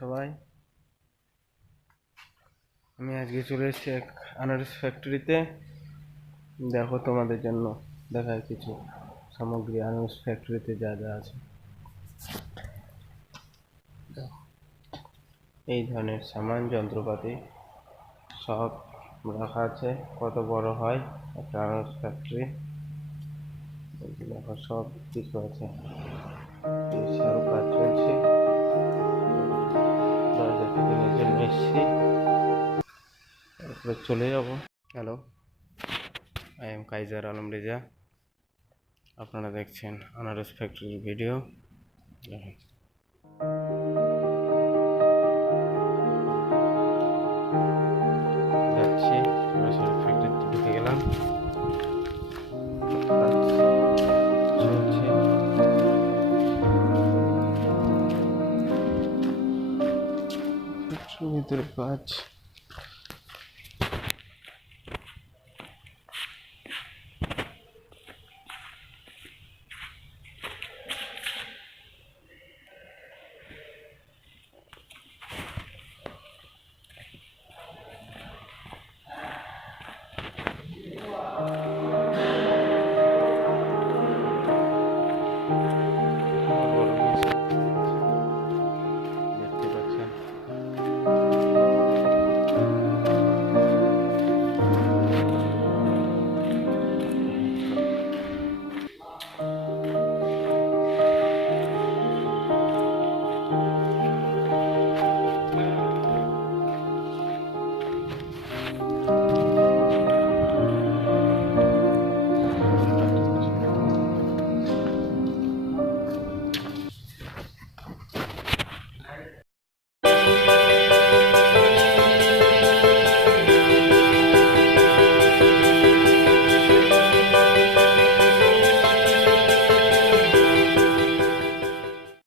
সবাই, আমি আজকে চলে এসেছি এক আনারস ফ্যাক্টরিতে। দেখো তোমাদের জন্য দেখায় কিছু সামগ্রী আনারস ফ্যাক্টরিতে যা যা আছে। দেখো এই ধরনের সামান যন্ত্রপাতি সব রাখা আছে। কত বড় হয় একটা আনারস ফ্যাক্টরি, দেখো সব কিছু আছে। কাজ চলছে, দরজা ফিটিংয়ের জন্য এসেছি, তারপরে চলে যাব। Hello, I am Kaiser Alam Reza. আপনারা দেখছেন আনারস ফ্যাক্টরির ভিডিও। যাচ্ছি, সরাসরি ফ্যাক্টরিতে ঢুকে গেলাম। চলছে ফ্যাক্টরির ভিতরে কাজ।